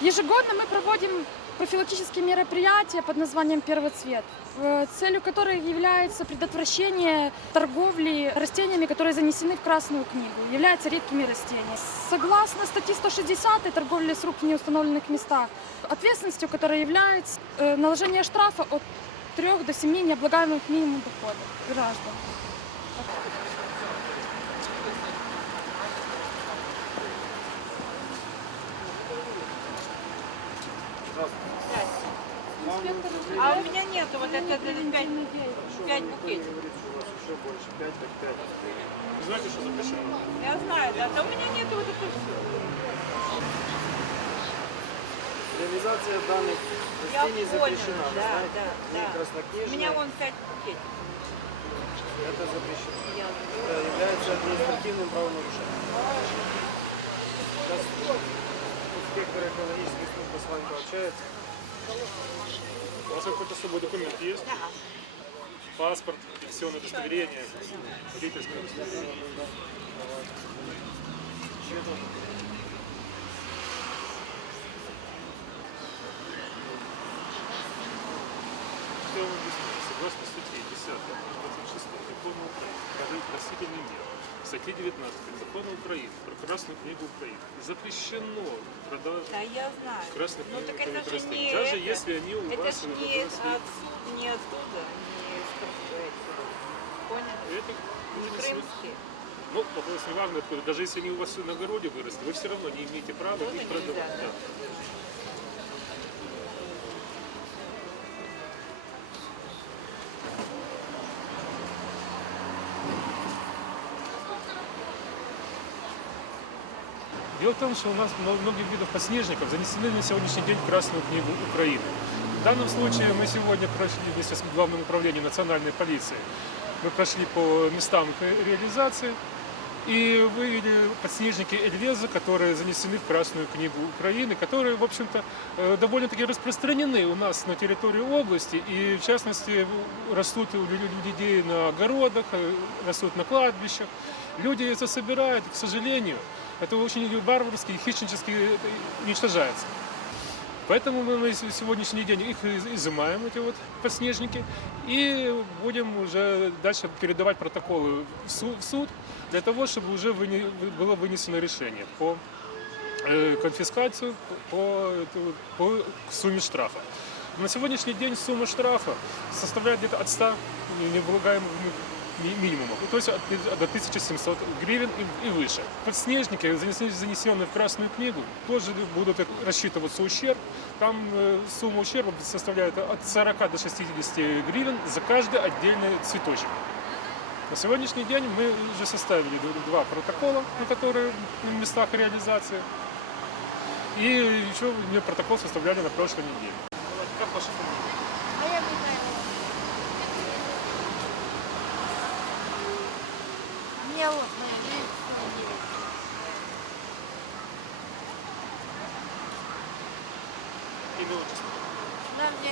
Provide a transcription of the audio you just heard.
Ежегодно мы проводим профилактические мероприятия под названием «Первый цвет», в- целью которых является предотвращение торговли растениями, которые занесены в Красную книгу, являются редкими растениями. Согласно статье 160 торговли с рук в неустановленных местах, ответственностью которой является э, наложение штрафа от 3 до 7 необлагаемых минимум доходов граждан. А у меня нету вот это это пять, пять букетиков. Знаете, что запрещено? Я знаю, да, да у меня нету вот это все. Реализация данных растений запрещена. да, знаете? да, да. У меня вон пять букетиков. это запрещено. Это является административным правонарушением. Инспектор экологической службы с вами пообщается. У вас какой-то с собой документ есть? Паспорт, пенсионное удостоверение, водительское удостоверение. Что я вам объясню? Согласно статье 10 26 Закона Украины про растительный мир, статье 19 Закона Украины про Красную книгу Украины запрещено продажа Да, я знаю. красных Ну так это же не Даже это. если они у Это вас ж не, от, не оттуда, не из Понял? Это Не крымские. Ну, вопрос не важно откуда. Даже если они у вас на огороде выросли, вы все равно не имеете права Тоже их нельзя, продавать. да? Да. Дело в том, что у нас многих видов подснежников занесены на сегодняшний день в Красную книгу Украины. В данном случае мы сегодня прошли вместе с Главным управлением национальной полиции. Мы прошли по местам реализации и выявили подснежники Эльвеза, которые занесены в Красную книгу Украины, которые, в общем-то, э, довольно-таки распространены у нас на территории области и, в частности, растут у лю- людей на огородах, э, растут на кладбищах. Люди это собирают, к сожалению, это очень варварски и хищнически уничтожается. Поэтому мы на сегодняшний день их из- изымаем, эти вот подснежники, и будем уже дальше передавать протоколы в су- в суд, для того, чтобы уже было вынесено решение по э, конфискацию, по, по сумме штрафа. На сегодняшний день сумма штрафа составляет где-то от 100 необлагаемых ми- минимумов, ну, то есть от, до 1700 гривен и, и выше. Подснежники, занесены- занесенные в Красную книгу, тоже будут рассчитываться ущерб. Там сумма ущерба составляет от 40 до 60 гривен за каждый отдельный цветочек. На сегодняшний день мы уже составили два протокола, на которые на местах реализации. И еще мы протокол составляли на прошлой неделе. Как ваша фамилия? Моя Михайлова. У меня вот моя, видите, фамилия. Имя, отчество. Нам не